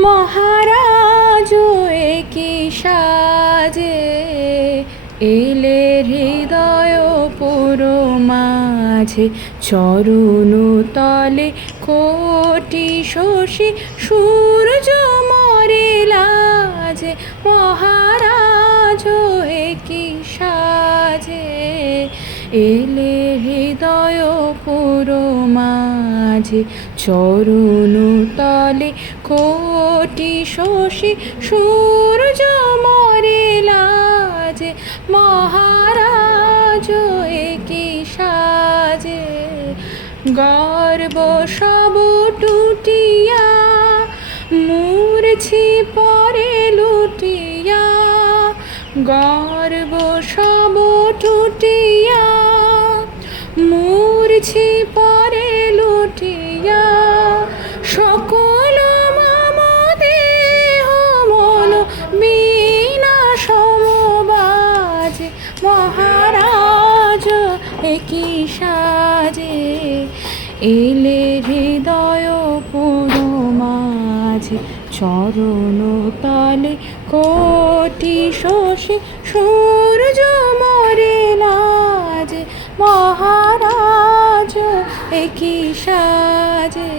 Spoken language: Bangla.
মহারাজ কি সাজে এলে হৃদয় পুরো মাঝে চরণ তলে কোটি শশী, সূর্য মরে লাজে। মহারাজ কি সাজে এলে হৃদয় পুরো মাঝে চরণ তলে কোটি শশী সূর্য মরে লাজে, মহারাজ কি সাজে। গর্ব সব টুটিয়া, মূর্ছি পরে লুটিয়া। গর্ব সব টুটিয়া, মূর্ছি একই সাজে? এলে হৃদয় পুরো মাঝে, চরণ তলে কোটি শশী, সূর্য মরে লাজে মহারাজ একই সাজে?